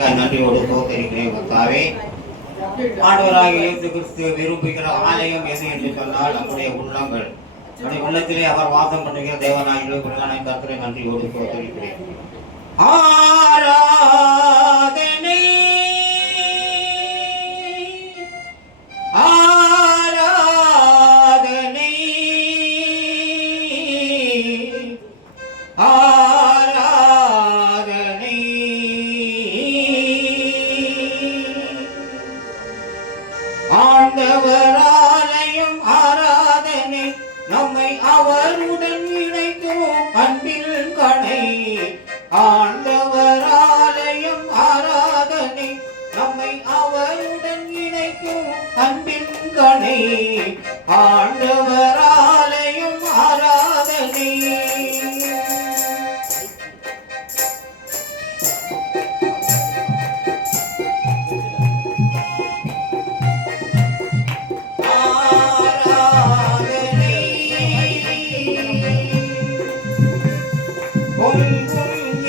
நன்றியோடு தோத்தரிக்கிறேன் கர்த்தாவே. ஆண்டவராகிய இயேசு கிறிஸ்து விரும்புகிற ஆலயம் எது என்று சொன்னால் நம்முடைய உள்ளங்கள். நம்முடைய உள்ளத்திலே அவர் வாசம் பண்ணுகிற தேவனாகிய கர்த்தரை நன்றியோடு தோத்தரிக்கிறேன். ஆராதனை ஆராதனை ஆராதனை ஆண்டவராலயம் ஆராதனை நம்மை அவருடன் இணைக்கும் அன்பில் கணை. ஆண்டவராலயம் ஆராதனை நம்மை அவருடன் இணைக்கும் அன்பின் கணை. ஆண்டவராலயம் ஆராதனை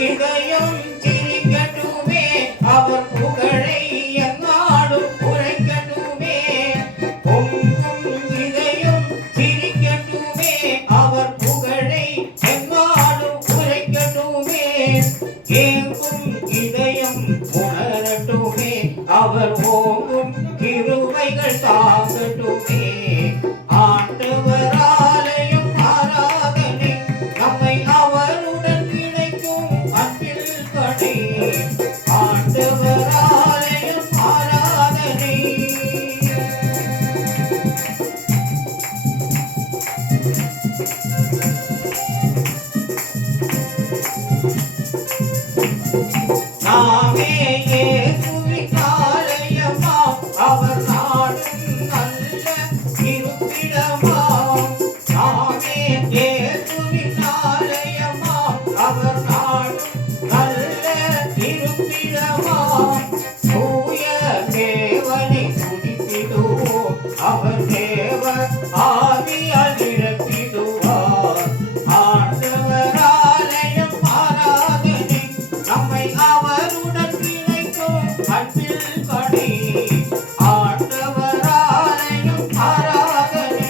இதயம் சிரிக்கட்டுமே அவர் புகழை என்னாடும் உரைக்கட்டுமே. இதயம் சிரிக்கட்டுமே அவர் புகழை என்னாடும் உரைக்கட்டுமே. கேட்கும் இதயம் உணரட்டுமே அவர் ஓங்கும் கிருபைகள் தாங்கட்டுமே. ஆண்டவராலயம் ஆராதனை நம்மை அவருடன் இணைக்கும் அன்பில் கணை. ஆண்டவராலயம் ஆராதனை நாமே இயேசுவின் ஆலயமாம் அவர் நாடும் நல்ல இருப்பிடமாம். நாமே இயேசுவின் ஆலயமாம் அவர் நாடும் நல்ல இருப்பிடமாம். தூய தேவனை துதித்திடுவோம் அவர் தேவ ஆவியால் நிரப்பிடுவார். ஆண்டவராலயம் ஆராதனை நம்மை அவருடன் இணைக்கும் அன்பில் கணை. ஆண்டவராலயம் ஆராதனை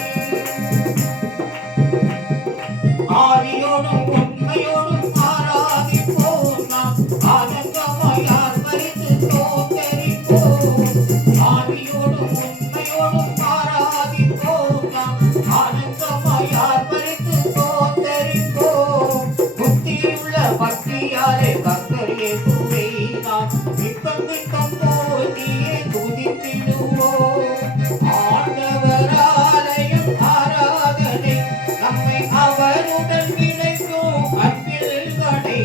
ஆவியோடும் உண்மையோடும் ஆராதிப்போம் நாம். ஆனந்தமாய் ஆர்ப்பரித்து தோத்தரிப்போம். ஆவியோடும் உண்மையோடும் ஆராதிப்போம் நாம். ஆனந்தமாய் ஆர்ப்பரித்து தோத்தரிப்போம். புத்தியுள்ள பக்தியாலே கர்த்தர் இயேசுவை நாம் நித்தம் நித்தம் போற்றியே துதித்திடுவோம். ஆண்டவராலயம் ஆராதனை நம்மை அவருடன் இணைக்கும் அன்பில் கணை.